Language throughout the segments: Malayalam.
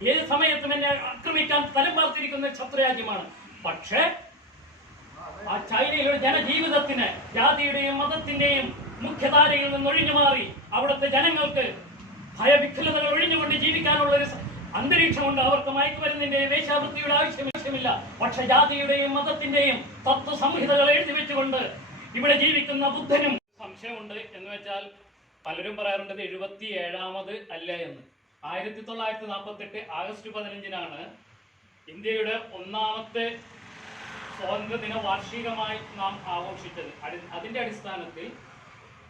ഏത് സമയത്തും എന്നെ ആക്രമിക്കാൻ തലം പാർത്തിരിക്കുന്ന ശത്രുരാജ്യമാണ് പക്ഷേ ആ ചൈനയുടെ ജനജീവിതത്തിന് ജാതിയുടെയും മതത്തിന്റെയും മുഖ്യധാരയിൽ നിന്ന് ഒഴിഞ്ഞു മാറി അവിടുത്തെ ജനങ്ങൾക്ക് ഭയവിഖലതകൾ ഒഴിഞ്ഞുകൊണ്ട് ജീവിക്കാനുള്ള ഒരു അന്തരീക്ഷമുണ്ട്. അവർക്ക് മയക്കുമരുന്നിന്റെയും വേശാവൃത്തിയുടെ ആവശ്യം ആവശ്യമില്ല. പക്ഷെ ജാതിയുടെയും മതത്തിന്റെയും തത്വസംഹിതകൾ എഴുതി വെച്ചുകൊണ്ട് ഇവിടെ ജീവിക്കുന്ന ബുദ്ധനും സംശയമുണ്ട് എന്ന് വെച്ചാൽ പലരും പറയാറുണ്ട് എഴുപത്തി ഏഴാമത് അല്ല എന്ന്. ആയിരത്തി തൊള്ളായിരത്തി നാൽപ്പത്തി എട്ട് ആഗസ്റ്റ് പതിനഞ്ചിനാണ് ഇന്ത്യയുടെ ഒന്നാമത്തെ സ്വാതന്ത്ര്യ സ്വാതന്ത്ര്യദിന വാർഷികമായി നാം ആഘോഷിച്ചത്. അതിന്റെ അടിസ്ഥാനത്തിൽ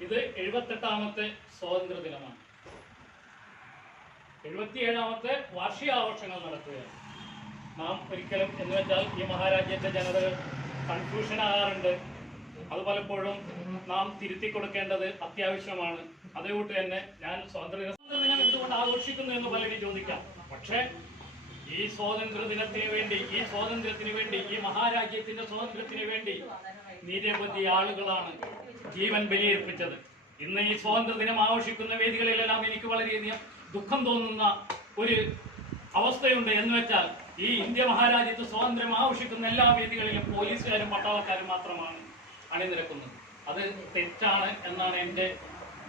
ഇത് എഴുപത്തെട്ടാമത്തെ സ്വാതന്ത്ര്യ ദിനമാണ് എഴുപത്തിയേഴാമത്തെ വാർഷികാഘോഷങ്ങൾ നടത്തുകയാണ് നാം ഒരിക്കലും എന്ന് വെച്ചാൽ ഈ മഹാരാജ്യത്തെ ജനതകൾ കൺഫ്യൂഷൻ ആകാറുണ്ട് അത് പലപ്പോഴും നാം തിരുത്തി കൊടുക്കേണ്ടത് അത്യാവശ്യമാണ്. അതേ കൂട്ട് തന്നെ ഞാൻ സ്വാതന്ത്ര്യ ദിനം എന്തുകൊണ്ട് ആഘോഷിക്കുന്നു എന്ന് പലരും ചോദിക്കാം. പക്ഷേ ഈ സ്വാതന്ത്ര്യ ദിനത്തിന് വേണ്ടി ഈ സ്വാതന്ത്ര്യത്തിന് വേണ്ടി ഈ മഹാരാജ്യത്തിന്റെ സ്വാതന്ത്ര്യത്തിന് വേണ്ടി നിരവധി ആളുകളാണ് ജീവൻ ബലിയർപ്പിച്ചത്. ഇന്ന് ഈ സ്വാതന്ത്ര്യ ദിനം ആഘോഷിക്കുന്ന വേദികളിലെല്ലാം എനിക്ക് വളരെയധികം ദുഃഖം തോന്നുന്ന ഒരു അവസ്ഥയുണ്ട് എന്ന് വെച്ചാൽ ഈ ഇന്ത്യ മഹാരാജ്യത്ത് സ്വാതന്ത്ര്യം ആഘോഷിക്കുന്ന എല്ലാ വേദികളിലും പോലീസുകാരും പട്ടാളക്കാരും മാത്രമാണ് അണിനിരക്കുന്നത്. അത് തെറ്റാണ് എന്നാണ് എന്റെ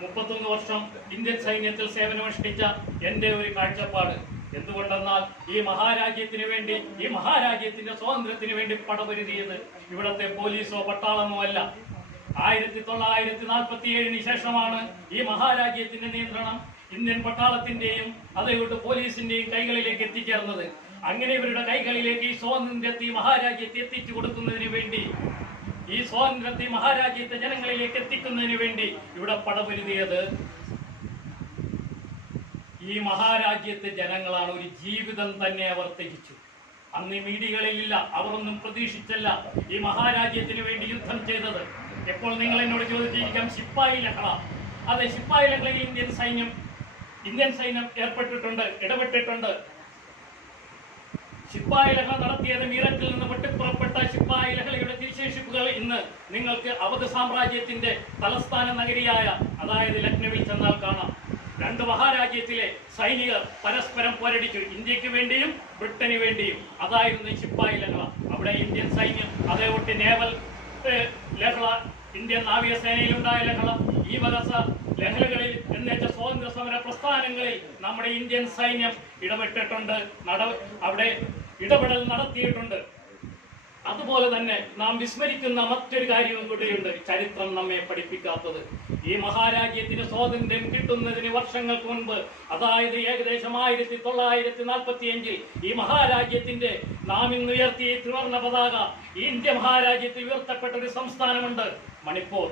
മുപ്പത്തൊന്ന് വർഷം ഇന്ത്യൻ സൈന്യത്തിൽ സേവനമനുഷ്ഠിച്ച എന്റെ ഒരു കാഴ്ചപ്പാട്. എന്തുകൊണ്ടെന്നാൽ ഈ മഹാരാജ്യത്തിന് വേണ്ടി ഈ മഹാരാജ്യത്തിന്റെ സ്വാതന്ത്ര്യത്തിന് വേണ്ടി പടപരുതിയത് ഇവിടത്തെ പോലീസോ പട്ടാളമോ അല്ല ആയിരത്തി തൊള്ളായിരത്തി നാൽപ്പത്തി ഏഴിന് ശേഷമാണ് ഈ മഹാരാജ്യത്തിന്റെ നിയന്ത്രണം ഇന്ത്യൻ പട്ടാളത്തിന്റെയും അതുകൊണ്ട് പോലീസിന്റെയും കൈകളിലേക്ക് എത്തിച്ചേർന്നത്. അങ്ങനെ ഇവരുടെ കൈകളിലേക്ക് ഈ സ്വാതന്ത്ര്യത്തെ മഹാരാജ്യത്തെ എത്തിച്ചു കൊടുക്കുന്നതിന് വേണ്ടി ഈ സ്വാതന്ത്ര്യത്തെ മഹാരാജ്യത്തെ ജനങ്ങളിലേക്ക് എത്തിക്കുന്നതിന് വേണ്ടി ഇവിടെ പടപൊരുതിയത് ഈ മഹാരാജ്യത്തെ ജനങ്ങളാണ്. ഒരു ജീവിതം തന്നെ അവർ ത്യജിച്ചു. അന്ന് മീഡിയകളിലില്ല അവർ ഒന്നും പ്രതീക്ഷിച്ചല്ല ഈ മഹാരാജ്യത്തിന് വേണ്ടി യുദ്ധം ചെയ്തത്. എപ്പോൾ നിങ്ങൾ എന്നോട് ചോദിച്ചിരിക്കാം ശിപ്പായി ലഹള. അതെ ശിപ്പായി ലഹളയിൽ ഇന്ത്യൻ സൈന്യം ഇന്ത്യൻ സൈന്യം ഏർപ്പെട്ടിട്ടുണ്ട് ഇടപെട്ടിട്ടുണ്ട്. ശിപ്പായി ലഹള നടത്തിയത് മീററ്റിൽ നിന്ന് വെട്ടിപ്പുറപ്പെട്ട ശിപ്പായി ലഹളയുടെ തിരിശേഷിപ്പുകൾ ഇന്ന് നിങ്ങൾക്ക് അവധ് സാമ്രാജ്യത്തിന്റെ തലസ്ഥാന നഗരിയായ അതായത് ലക്നവിൽ ചെന്നാൽ കാണാം. രണ്ട് മഹാരാജ്യത്തിലെ സൈനികർ പരസ്പരം പോരടിച്ചു. ഇന്ത്യയ്ക്ക് വേണ്ടിയും ബ്രിട്ടന് വേണ്ടിയും. അതായിരുന്നു ശിപ്പായി ലഹള അവിടെ ഇന്ത്യൻ സൈന്യം അതേപോലെ നേവൽ ലഹള ഇന്ത്യൻ നാവികസേനയിലുണ്ടായ ലഹള. ഈ വലസ ലഹളകളിൽ എന്നുവെച്ച സ്വാതന്ത്ര്യ സമര പ്രസ്ഥാനങ്ങളിൽ നമ്മുടെ ഇന്ത്യൻ സൈന്യം ഇടപെട്ടിട്ടുണ്ട്. നട അവിടെ ഇടപെടൽ നടത്തിയിട്ടുണ്ട്. അതുപോലെ തന്നെ നാം വിസ്മരിക്കുന്ന മറ്റൊരു കാര്യവും കൂടിയുണ്ട്. ചരിത്രം നമ്മെ പഠിപ്പിക്കാത്തത്. ഈ മഹാരാജ്യത്തിന് സ്വാതന്ത്ര്യം കിട്ടുന്നതിന് വർഷങ്ങൾക്ക് മുൻപ് അതായത് ഏകദേശം ആയിരത്തി തൊള്ളായിരത്തി നാൽപ്പത്തി അഞ്ചിൽ ഈ മഹാരാജ്യത്തിന്റെ നാം ഇന്ന് ഉയർത്തിയ ത്രിവർണ പതാക ഇന്ത്യ മഹാരാജ്യത്തിൽ ഉയർത്തപ്പെട്ട ഒരു സംസ്ഥാനമുണ്ട്. മണിപ്പൂർ.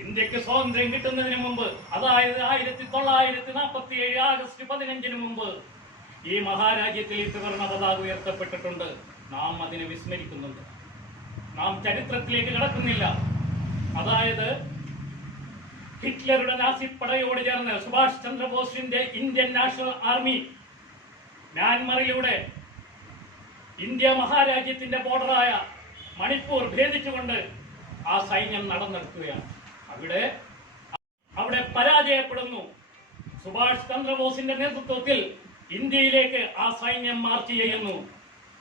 ഇന്ത്യയ്ക്ക് സ്വാതന്ത്ര്യം കിട്ടുന്നതിന് മുമ്പ് അതായത് ആയിരത്തി തൊള്ളായിരത്തി നാൽപ്പത്തി ഏഴ് ആഗസ്റ്റ് പതിനഞ്ചിന് മുമ്പ് ഈ മഹാരാജ്യത്തിൽ ഈ ത്രിവർണ പതാക ഉയർത്തപ്പെട്ടിട്ടുണ്ട്. നാം അതിനെ വിസ്മരിക്കുന്നുണ്ട്. നാം ചരിത്രത്തിലേക്ക് കടക്കുന്നില്ല. അതായത് ഹിറ്റ്ലറുടെ നാസി നാസിപ്പടയോട് ചേർന്ന് സുഭാഷ് ചന്ദ്രബോസിന്റെ ഇന്ത്യൻ നാഷണൽ ആർമി മ്യാൻമറിലൂടെ ഇന്ത്യ മഹാരാജ്യത്തിന്റെ ബോർഡറായ മണിപ്പൂർ ഭേദിച്ചുകൊണ്ട് ആ സൈന്യം നടന്നെടുക്കുകയാണ്. അവിടെ അവിടെ പരാജയപ്പെടുന്നു. സുഭാഷ് ചന്ദ്രബോസിന്റെ നേതൃത്വത്തിൽ ഇന്ത്യയിലേക്ക് ആ സൈന്യം മാർച്ച് ചെയ്യുന്നു.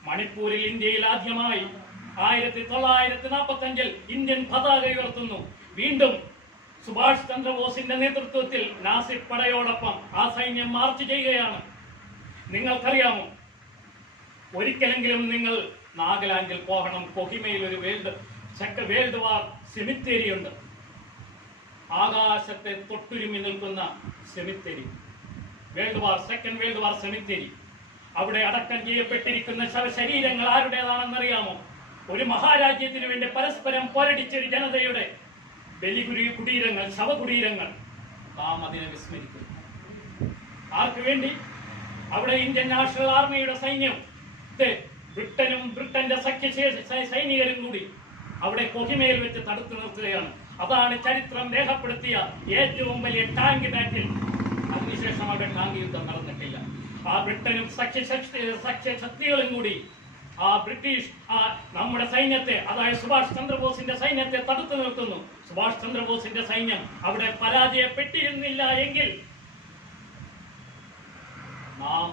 മണിപ്പൂരിൽ ഇന്ത്യയിൽ ആദ്യമായി ആയിരത്തി തൊള്ളായിരത്തി നാൽപ്പത്തി അഞ്ചിൽ ഇന്ത്യൻ പതാക ഉയർത്തുന്നു. വീണ്ടും സുഭാഷ് ചന്ദ്രബോസിന്റെ നേതൃത്വത്തിൽ നാസിക് പടയോടൊപ്പം ആ സൈന്യം മാർച്ച് ചെയ്യുകയാണ്. നിങ്ങൾക്കറിയാമോ? ഒരിക്കലെങ്കിലും നിങ്ങൾ നാഗാലാൻഡിൽ പോകണം. കൊഹിമയിൽ ഒരു വേൾഡ് വേൾഡ് വാർ സെമിത്തേരി ഉണ്ട് ആകാശത്തെ തൊട്ടുരുമി നിൽക്കുന്ന cemetery. World war second world war cemetery അവിടെ അടക്കം ചെയ്യപ്പെട്ടിരിക്കുന്ന ശവശരീരങ്ങൾ ആരുടേതാണെന്നറിയാമോ? ഒരു മഹാരാജ്യത്തിന് വേണ്ടി പരസ്പരം പോരടിച്ചൊരു ജനതയുടെ ബലികുരി കുടീരങ്ങൾ ശവകുടീരങ്ങൾ. നാം അതിനെ വിസ്മരിക്കുന്നു. ആർക്ക് വേണ്ടി? അവിടെ ഇന്ത്യൻ നാഷണൽ ആർമിയുടെ സൈന്യം. ബ്രിട്ടനും ബ്രിട്ടന്റെ സഖ്യ സൈനികരും കൂടി അവിടെ കൊഹിമയിൽ വെച്ച് തടുത്തു നിർത്തുകയാണ്. അതാണ് ചരിത്രം രേഖപ്പെടുത്തിയ ഏറ്റവും വലിയ ടാങ്ക് ബാറ്റിൽ. അതിനുശേഷം അവിടെ ടാങ്ക് യുദ്ധം നടന്നിട്ടില്ല. ആ ബ്രിട്ടനും സഖ്യ സഖ്യ ശക്തികളും കൂടി ആ ബ്രിട്ടീഷ് ആ നമ്മുടെ സൈന്യത്തെ അതായത് സുഭാഷ് ചന്ദ്രബോസിന്റെ സൈന്യത്തെ തടുത്തു നിർത്തുന്നു. സുഭാഷ് ചന്ദ്രബോസിന്റെ സൈന്യം അവിടെ പരാജയപ്പെട്ടിരുന്നില്ല എങ്കിൽ നാം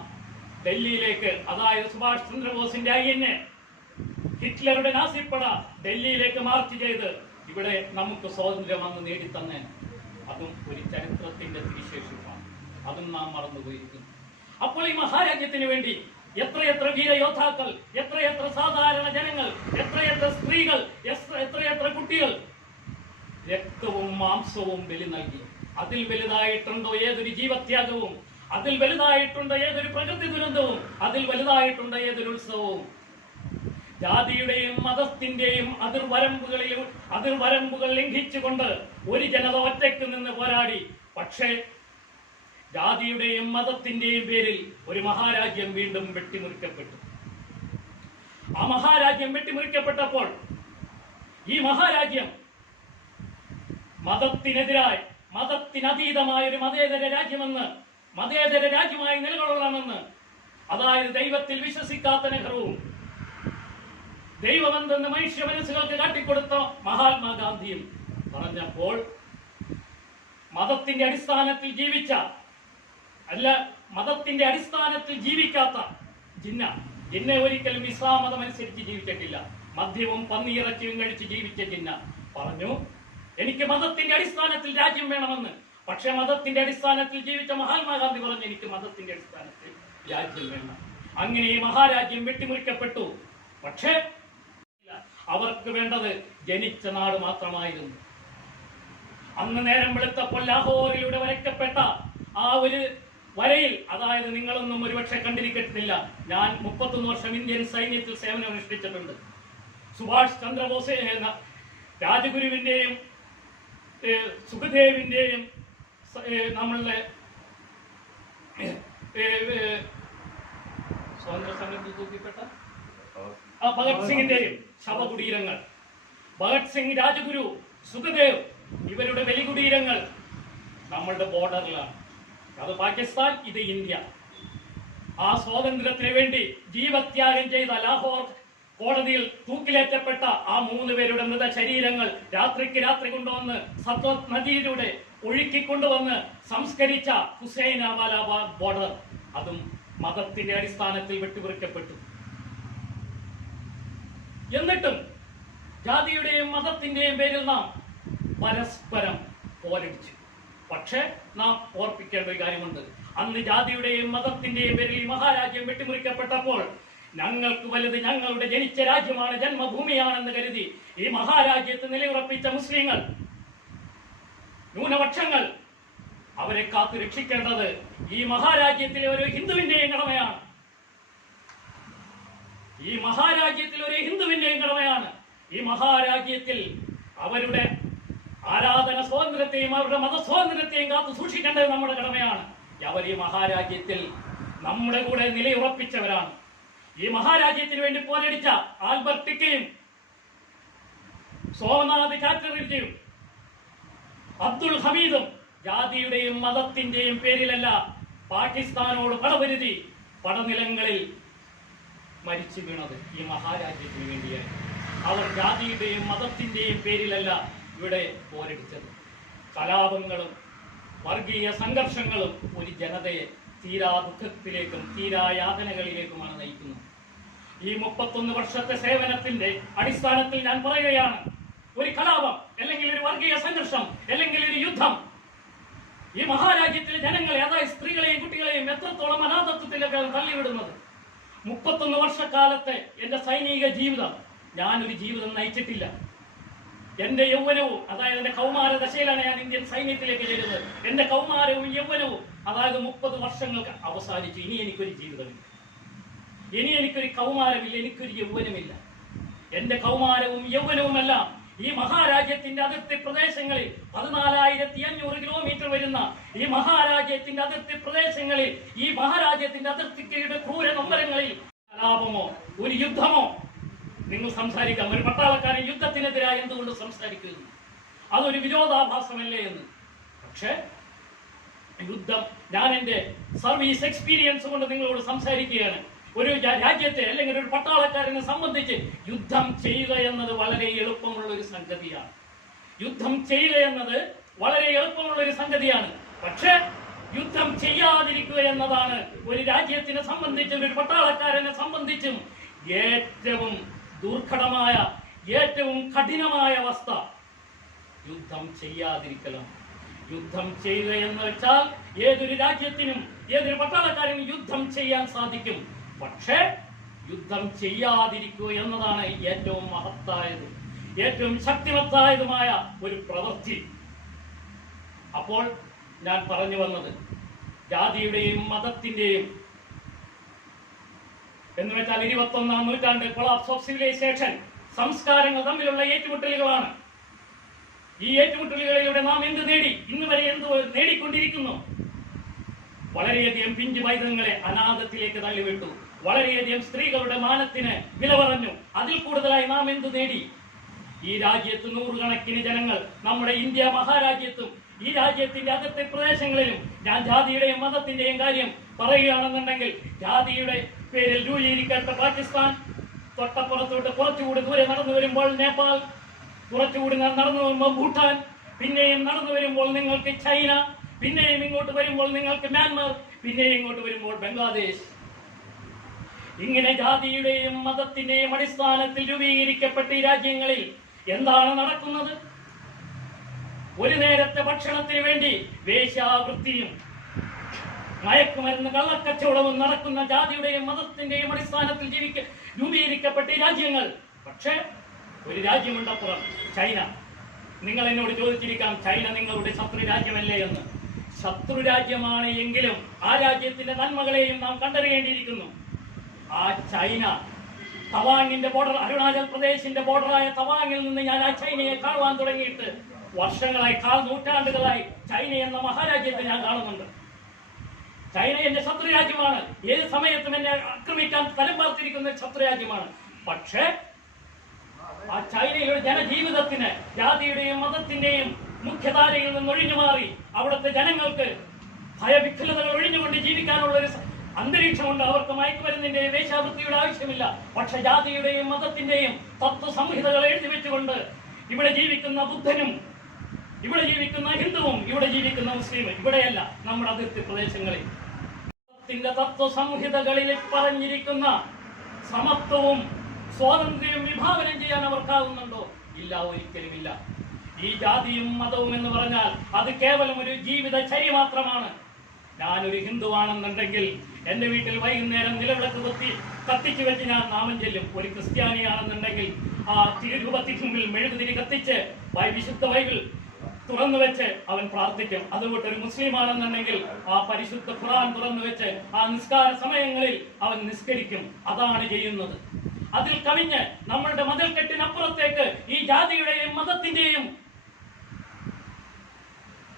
ഡൽഹിയിലേക്ക് അതായത് സുഭാഷ് ചന്ദ്രബോസിന്റെ അയ്യന് ഹിറ്റ്ലറുടെ നാസിപ്പട ഡൽഹിയിലേക്ക് മാർച്ച് ചെയ്ത് ഇവിടെ നമുക്ക് സ്വാതന്ത്ര്യം അന്ന് നേടിത്തന്നെ അതും ഒരു ചരിത്രത്തിന്റെ തിരിശേഷിപ്പാണ്. അതും നാം മറന്നുപോയിരിക്കുന്നു. അപ്പോൾ ഈ മഹാരാജ്യത്തിന് വേണ്ടി എത്രയെത്ര വീരയോദ്ധാക്കൾ എത്രയെത്ര സാധാരണ ജനങ്ങൾ എത്രയെത്ര സ്ത്രീകൾ എത്രയെത്ര കുട്ടികൾ രക്തവും മാംസവും ബലി നൽകി. അതിൽ വലുതായിട്ടുണ്ടോ ഏതൊരു ജീവത്യാഗവും? അതിൽ വലുതായിട്ടുണ്ടോ ഏതൊരു പ്രകൃതി ദുരന്തവും? അതിൽ വലുതായിട്ടുണ്ടോ ഏതൊരു ഉത്സവവും? ജാതിയുടെയും മതത്തിന്റെയും അതിർവരമ്പുകളിൽ അതിർവരമ്പുകൾ ലംഘിച്ചുകൊണ്ട് ഒരു ജനത ഒറ്റയ്ക്ക് നിന്ന് പോരാടി. പക്ഷേ ജാതിയുടെയും മതത്തിന്റെയും പേരിൽ ഒരു മഹാരാജ്യം വീണ്ടും വെട്ടിമുറിക്കപ്പെട്ടു. ആ മഹാരാജ്യം വെട്ടിമുറിക്കപ്പെട്ടപ്പോൾ ഈ മഹാരാജ്യം മതത്തിനെതിരായി മതത്തിനതീതമായ ഒരു മതേതര രാജ്യമെന്ന് മതേതര രാജ്യമായി നിലകൊള്ളണമെന്ന് അതായത് ദൈവത്തിൽ വിശ്വസിക്കാത്ത നെഹ്റുവും ദൈവമെന്തെന്ന് മനുഷ്യ മനസ്സുകൾക്ക് കാട്ടിക്കൊടുത്ത മഹാത്മാഗാന്ധിയും പറഞ്ഞപ്പോൾ മതത്തിന്റെ അടിസ്ഥാനത്തിൽ ജീവിച്ച അല്ല മതത്തിന്റെ അടിസ്ഥാനത്തിൽ ജീവിക്കാത്ത ജിന്ന. ജിന്ന ഒരിക്കലും ഇസ്ലാം മതം അനുസരിച്ച് ജീവിച്ചിട്ടില്ല മദ്യവും പന്നിയിറച്ചിയും കഴിച്ച് ജീവിച്ച ജിന്ന. പറഞ്ഞു എനിക്ക് മതത്തിന്റെ അടിസ്ഥാനത്തിൽ രാജ്യം വേണമെന്ന്. പക്ഷെ മതത്തിന്റെ അടിസ്ഥാനത്തിൽ ജീവിച്ച മഹാത്മാഗാന്ധി പറഞ്ഞു എനിക്ക് മതത്തിന്റെ അടിസ്ഥാനത്തിൽ രാജ്യം വേണം അങ്ങനെ ഈ മഹാരാജ്യം വെട്ടിമുറിക്കപ്പെട്ടു. പക്ഷേ അവർക്ക് വേണ്ടത് ജനിച്ച നാട് മാത്രമായിരുന്നു. അന്ന് നേരം വെളുത്തപ്പോൾ ലാഹോറിലൂടെ വരയ്ക്കപ്പെട്ട ആ ഒരു വരയിൽ അതായത് നിങ്ങളൊന്നും ഒരുപക്ഷെ കണ്ടിരിക്കത്തില്ല ഞാൻ മുപ്പത്തൊന്ന് വർഷം ഇന്ത്യൻ സൈന്യത്തിൽ സേവനം അനുഷ്ഠിച്ചിട്ടുണ്ട് സുഭാഷ് ചന്ദ്രബോസ് എന്ന രാജഗുരുവിന്റെയും ഏഹ്, സുഖദേവിന്റെയും സ- ഏഹ്, നമ്മളുടെ സ്വാതന്ത്ര്യ സമരത്തിൽ തൂക്കിപ്പെട്ട ഭഗത് സിംഗിന്റെയും ശവകുടീരങ്ങൾ. ഭഗത് സിംഗ് രാജഗുരു സുഖദേവ് ഇവരുടെ ബലികുടീരങ്ങൾ നമ്മളുടെ ബോർഡറിലാണ് അത് പാകിസ്ഥാൻ ഇത് ഇന്ത്യ. ആ സ്വാതന്ത്ര്യത്തിന് വേണ്ടി ജീവത്യാഗം ചെയ്ത ലാഹോർ കോടതിയിൽ തൂക്കിലേറ്റപ്പെട്ട ആ മൂന്ന് പേരുടെ മൃതശരീരങ്ങൾ രാത്രിക്ക് രാത്രി കൊണ്ടുവന്ന് സത്വത് നദിയിലൂടെ ഒഴുക്കിക്കൊണ്ടുവന്ന് സംസ്കരിച്ച ഹുസൈൻ അമാലാബാദ് ബോർഡർ. അതും മതത്തിന്റെ അടിസ്ഥാനത്തിൽ വെട്ടിപുറിക്കപ്പെട്ടു എന്നിട്ടും ജാതിയുടെയും മതത്തിന്റെയും പേരിൽ നാം പരസ്പരം പോരടിച്ചു. പക്ഷേ നാം ഓർപ്പിക്കേണ്ട ഒരു കാര്യമുണ്ട്. അന്ന് ജാതിയുടെയും മതത്തിന്റെയും പേരിൽ മഹാരാജ്യം വെട്ടിമുറിക്കപ്പെട്ടപ്പോൾ ഞങ്ങൾക്ക് വലുത് ഞങ്ങളുടെ ജനിച്ച രാജ്യമാണ് ജന്മഭൂമിയാണെന്ന് കരുതി ഈ മഹാരാജ്യത്ത് നിലയുറപ്പിച്ച മുസ്ലിങ്ങൾ ന്യൂനപക്ഷങ്ങൾ അവരെ കാത്തു രക്ഷിക്കേണ്ടത് ഈ മഹാരാജ്യത്തിലെ ഒരു ഹിന്ദുവിന്റെയും കടമയാണ്. ഈ മഹാരാജ്യത്തിൽ ഒരു ഹിന്ദുവിന്റെയും കടമയാണ്. ഈ മഹാരാജ്യത്തിൽ അവരുടെ ആരാധന സ്വാതന്ത്ര്യത്തെയും അവരുടെ മതസ്വാതന്ത്ര്യത്തെയും കാത്തു സൂക്ഷിക്കേണ്ടത് നമ്മുടെ കടമയാണ്. അവർ ഈ മഹാരാജ്യത്തിൽ നമ്മുടെ കൂടെ നിലയുറപ്പിച്ചവരാണ്. ഈ മഹാരാജ്യത്തിന് വേണ്ടി പോരടിച്ച ആൽബർട്ട് ടിക്കയും സോമനാഥ് ചാറ്റർജിയും അബ്ദുൾ ഹമീദും ജാതിയുടെയും മതത്തിന്റെയും പേരിലല്ല പാകിസ്ഥാനോട് പടപരുതി പടനിലങ്ങളിൽ മരിച്ചു വീണത് ഈ മഹാരാജ്യത്തിന് വേണ്ടിയാണ് അവർ ജാതിയുടെയും മതത്തിന്റെയും പേരിലല്ല ഇവിടെ പോരടിച്ചത്. കലാപങ്ങളും വർഗീയ സംഘർഷങ്ങളും ഒരു ജനതയെ തീരാ ദുഃഖത്തിലേക്കും തീരാ യാതനകളിലേക്കുമാണ് നയിക്കുന്നത്. ഈ മുപ്പത്തൊന്ന് വർഷത്തെ സേവനത്തിന്റെ അടിസ്ഥാനത്തിൽ ഞാൻ പറയുകയാണ് ഒരു കലാപം അല്ലെങ്കിൽ ഒരു വർഗീയ സംഘർഷം അല്ലെങ്കിൽ ഒരു യുദ്ധം. ഈ മഹാരാജ്യത്തിലെ ജനങ്ങളെ അതായത് സ്ത്രീകളെയും കുട്ടികളെയും എത്രത്തോളം അനാഥത്വത്തിലേക്കാണ് തള്ളിവിടുന്നത്. മുപ്പത്തൊന്ന് വർഷക്കാലത്തെ എന്റെ സൈനിക ജീവിതം. ഞാനൊരു ജീവിതം നയിച്ചിട്ടില്ല. എന്റെ യൗവനവും അതായത് എന്റെ കൗമാര ദശയിലാണ് ഞാൻ ഇന്ത്യൻ സൈന്യത്തിലേക്ക് ചേരുന്നത്. എന്റെ കൗമാരവും യൗവനവും അതായത് മുപ്പത് വർഷങ്ങൾക്ക് അവസാനിച്ചു. ഇനി എനിക്കൊരു ജീവിതമില്ല. ഇനി എനിക്കൊരു കൗമാരമില്ല എനിക്കൊരു യൗവനമില്ല. എന്റെ കൗമാരവും യൗവനവുമെല്ലാം ഈ മഹാരാജ്യത്തിന്റെ അതിർത്തി പ്രദേശങ്ങളിൽ പതിനാലായിരത്തി അഞ്ഞൂറ് കിലോമീറ്റർ വരുന്ന ഈ മഹാരാജ്യത്തിന്റെ അതിർത്തി പ്രദേശങ്ങളിൽ ഈ മഹാരാജ്യത്തിന്റെ അതിർത്തിയുടെ ക്രൂര നമ്പരങ്ങളിൽ കലാപമോ ഒരു യുദ്ധമോ നിങ്ങൾ സംസാരിക്കാം. ഒരു പട്ടാളക്കാരൻ യുദ്ധത്തിനെതിരായി എന്തുകൊണ്ട് സംസാരിക്കുന്നു? അതൊരു വിരോധാഭാസമല്ലേ എന്ന്. പക്ഷേ യുദ്ധം ഞാൻ എന്റെ സർവീസ് എക്സ്പീരിയൻസ് കൊണ്ട് നിങ്ങളോട് സംസാരിക്കുകയാണ്. ഒരു രാജ്യത്തെ അല്ലെങ്കിൽ ഒരു പട്ടാളക്കാരനെ സംബന്ധിച്ച് യുദ്ധം ചെയ്യുക എന്നത് വളരെ എളുപ്പമുള്ള ഒരു സംഗതിയാണ്. യുദ്ധം ചെയ്യുക എന്നത് വളരെ എളുപ്പമുള്ള ഒരു സംഗതിയാണ്. പക്ഷേ യുദ്ധം ചെയ്യാതിരിക്കുക എന്നതാണ് ഒരു രാജ്യത്തിനെ സംബന്ധിച്ചും ഒരു പട്ടാളക്കാരനെ സംബന്ധിച്ചും ഏറ്റവും ദുർഘടമായ ഏറ്റവും കഠിനമായ അവസ്ഥ. യുദ്ധം ചെയ്യാതിരിക്കലാണ് യുദ്ധം ചെയ്യുക എന്ന് വെച്ചാൽ ഏതൊരു രാജ്യത്തിനും ഏതൊരു പട്ടാളക്കാരനും യുദ്ധം ചെയ്യാൻ സാധിക്കും. പക്ഷേ യുദ്ധം ചെയ്യാതിരിക്കുക എന്നതാണ് ഏറ്റവും മഹത്തായത് ഏറ്റവും ശക്തിമത്തായതുമായ ഒരു പ്രവൃത്തി. അപ്പോൾ ഞാൻ പറഞ്ഞു വന്നത് ജാതിയുടെയും മതത്തിന്റെയും എന്ന് വെച്ചാൽ ഇരുപത്തൊന്നാം നൂറ്റാണ്ട് കൊളാപ്സ് ഓഫ് സിവിലൈസേഷൻ സംസ്കാരങ്ങൾ തമ്മിലുള്ള ഏറ്റുമുട്ടലുകളാണ്. ഈ ഏറ്റുമുട്ടലുകളിലൂടെ നാം എന്ത് നേടി? ഇന്ന് വരെ എന്ത് നേടിക്കൊണ്ടിരിക്കുന്നു? വളരെയധികം പിഞ്ചു പൈതങ്ങളെ അനാഥത്തിലേക്ക് തള്ളിവിട്ടു. വളരെയധികം സ്ത്രീകളുടെ മാനത്തിന് വില പറഞ്ഞു. അതിൽ കൂടുതലായി നാം എന്ത് നേടി? ഈ രാജ്യത്ത് നൂറുകണക്കിന് ജനങ്ങൾ നമ്മുടെ ഇന്ത്യ മഹാരാജ്യത്തും ഈ രാജ്യത്തിന്റെ അകത്തെ പ്രദേശങ്ങളിലും ഞാൻ ജാതിയുടെയും മതത്തിന്റെയും കാര്യം പറയുകയാണെന്നുണ്ടെങ്കിൽ ജാതിയുടെ പേരിൽ രൂപീകരിക്കപ്പെട്ട പാകിസ്ഥാൻ തൊട്ടപ്പുറത്തോട്ട് കുറച്ചുകൂടി ദൂരെ നടന്നു വരുമ്പോൾ നേപ്പാൾ കുറച്ചുകൂടി നടന്നു വരുമ്പോൾ ഭൂട്ടാൻ പിന്നെയും നടന്നു വരുമ്പോൾ നിങ്ങൾക്ക് ചൈന പിന്നെയും ഇങ്ങോട്ട് വരുമ്പോൾ നിങ്ങൾക്ക് മ്യാൻമർ പിന്നെയും ഇങ്ങോട്ട് വരുമ്പോൾ ബംഗ്ലാദേശ്. ഇങ്ങനെ ജാതിയുടെയും മതത്തിന്റെയും അടിസ്ഥാനത്തിൽ രൂപീകരിക്കപ്പെട്ട ഈ രാജ്യങ്ങളിൽ എന്താണ് നടക്കുന്നത്? ഒരു നേരത്തെ ഭക്ഷണത്തിന് വേണ്ടി വേശ്യാവൃത്തിയും മയക്കുമരുന്ന് കള്ളക്കച്ചവടവും നടക്കുന്ന ജാതിയുടെയും മതത്തിന്റെയും അടിസ്ഥാനത്തിൽ ജീവിക്ക രൂപീകരിക്കപ്പെട്ട രാജ്യങ്ങൾ. പക്ഷേ ഒരു രാജ്യമുണ്ടപ്പുറം ചൈന. നിങ്ങൾ എന്നോട് ചോദിച്ചിരിക്കാം ചൈന നിങ്ങളുടെ ശത്രു രാജ്യമല്ലേ എന്ന്. ശത്രു രാജ്യമാണ് എങ്കിലും ആ രാജ്യത്തിന്റെ നന്മകളെയും നാം കണ്ടറിയേണ്ടിയിരിക്കുന്നു. ആ ചൈന തവാങ്ങിന്റെ ബോർഡർ അരുണാചൽ പ്രദേശിന്റെ ബോർഡറായ തവാങ്ങിൽ നിന്ന് ഞാൻ ആ ചൈനയെ കാണുവാൻ തുടങ്ങിയിട്ട് വർഷങ്ങളായി കാൽ നൂറ്റാണ്ടുകളായി ചൈന എന്ന മഹാരാജ്യത്തെ ഞാൻ കാണുന്നുണ്ട്. ചൈന എന്റെ ശത്രു രാജ്യമാണ് ഏത് സമയത്തും എന്നെ ആക്രമിക്കാൻ തലം പാർത്തിരിക്കുന്ന ശത്രു രാജ്യമാണ് പക്ഷേ ആ ചൈനയുടെ ജനജീവിതത്തിന് ജാതിയുടെയും മതത്തിന്റെയും മുഖ്യധാരയിൽ നിന്ന് ഒഴിഞ്ഞു മാറി അവിടുത്തെ ജനങ്ങൾക്ക് ഭയവിഖലതകൾ ഒഴിഞ്ഞുകൊണ്ട് ജീവിക്കാനുള്ള ഒരു അന്തരീക്ഷമുണ്ട്. അവർക്ക് മയക്കുമരുന്നിന്റെയും വേശാവൃത്തിയുടെ ആവശ്യമില്ല. പക്ഷെ ജാതിയുടെയും മതത്തിന്റെയും തത്വസംഹിതകൾ എഴുതി വെച്ചുകൊണ്ട് ഇവിടെ ജീവിക്കുന്ന ബുദ്ധനും ഇവിടെ ജീവിക്കുന്ന ഹിന്ദുവും ഇവിടെ ജീവിക്കുന്ന മുസ്ലിമും ഇവിടെയല്ല നമ്മുടെ അതിർത്തി പ്രദേശങ്ങളിൽ. ത്തിന്റെ തത്വസംഹിതകളിൽ പറഞ്ഞിരിക്കുന്ന സമത്വവും സ്വാതന്ത്ര്യവും വിഭാവനം ചെയ്യാൻ അവർക്കാകുന്നുണ്ടോ? ഇല്ല ഒരിക്കലുമില്ല ഈ ജാതിയും മതവും എന്ന് പറഞ്ഞാൽ അത് കേവലം ഒരു ജീവിതചര്യ മാത്രമാണ്. ഞാനൊരു ഹിന്ദുവാണെന്നുണ്ടെങ്കിൽ എന്റെ വീട്ടിൽ വൈകുന്നേരം നിലവിളക്ക് കുത്തി കത്തിച്ചു വെച്ച് ഞാൻ നാമം ചെല്ലും. ഒരു ക്രിസ്ത്യാനിയാണെന്നുണ്ടെങ്കിൽ ആ തിരുരൂപത്തിന് മുമ്പിൽ മെഴുകുതിരി കത്തിച്ച് വൈവിശുദ്ധ വിശുദ്ധ ബൈബിൾ തുറന്നു വെച്ച് അവൻ പ്രാർത്ഥിക്കും. അതുകൊണ്ട് ഒരു മുസ്ലിം ആണെന്നുണ്ടെങ്കിൽ ആ പരിശുദ്ധ ഖുറാൻ തുറന്നു വെച്ച് ആ നിസ്കാര സമയങ്ങളിൽ അവൻ നിസ്കരിക്കും. അതാണ് ചെയ്യുന്നത്. അതിൽ കവിഞ്ഞ് നമ്മളുടെ മതിൽക്കെട്ടിനപ്പുറത്തേക്ക് ഈ ജാതിയുടെയും മതത്തിന്റെയും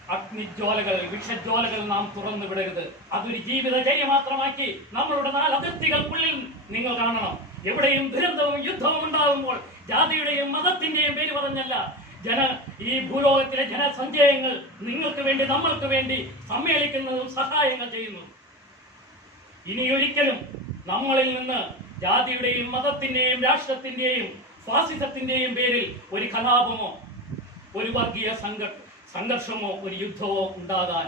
അഗ്നിജ്വാലകൾ വിഷജ്വാലകൾ നാം തുറന്നു വിടരുത്. അതൊരു ജീവിത ജയ മാത്രമാക്കി നമ്മളുടെ നാല് അതിർത്തികൾക്കുള്ളിൽ നിങ്ങൾ കാണണം. എവിടെയും ദുരന്തവും യുദ്ധവും ഉണ്ടാകുമ്പോൾ ജാതിയുടെയും മതത്തിന്റെയും പേര് പറഞ്ഞല്ല. ജന ഈ ഭൂലോകത്തിലെ ജനസഞ്ചയങ്ങൾ നിങ്ങൾക്ക് വേണ്ടി നമ്മൾക്ക് വേണ്ടി സമ്മേളിക്കുന്നതും സഹായങ്ങൾ ചെയ്യുന്നു. ഇനി ഒരിക്കലും നമ്മളിൽ നിന്ന് ജാതിയുടെയും മതത്തിന്റെയും രാഷ്ട്രത്തിന്റെയും ഫാസിസത്തിന്റെയും പേരിൽ ഒരു കലാപമോ ഒരു വർഗീയ സംഘ സംഘർഷമോ ഒരു യുദ്ധമോ ഉണ്ടാകാൻ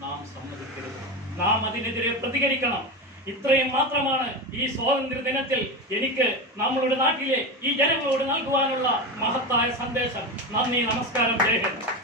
നാം സമ്മതിക്കരുത്. നാം അതിനെതിരെ പ്രതികരിക്കണം. ഇത്രയും മാത്രമാണ് ഈ സ്വാതന്ത്ര്യ ദിനത്തിൽ എനിക്ക് നമ്മളുടെ നാട്ടിലെ ഈ ജനങ്ങളോട് നൽകുവാനുള്ള മഹത്തായ സന്ദേശം. നന്ദി നമസ്കാരം ജയ് ഹിന്ദ്.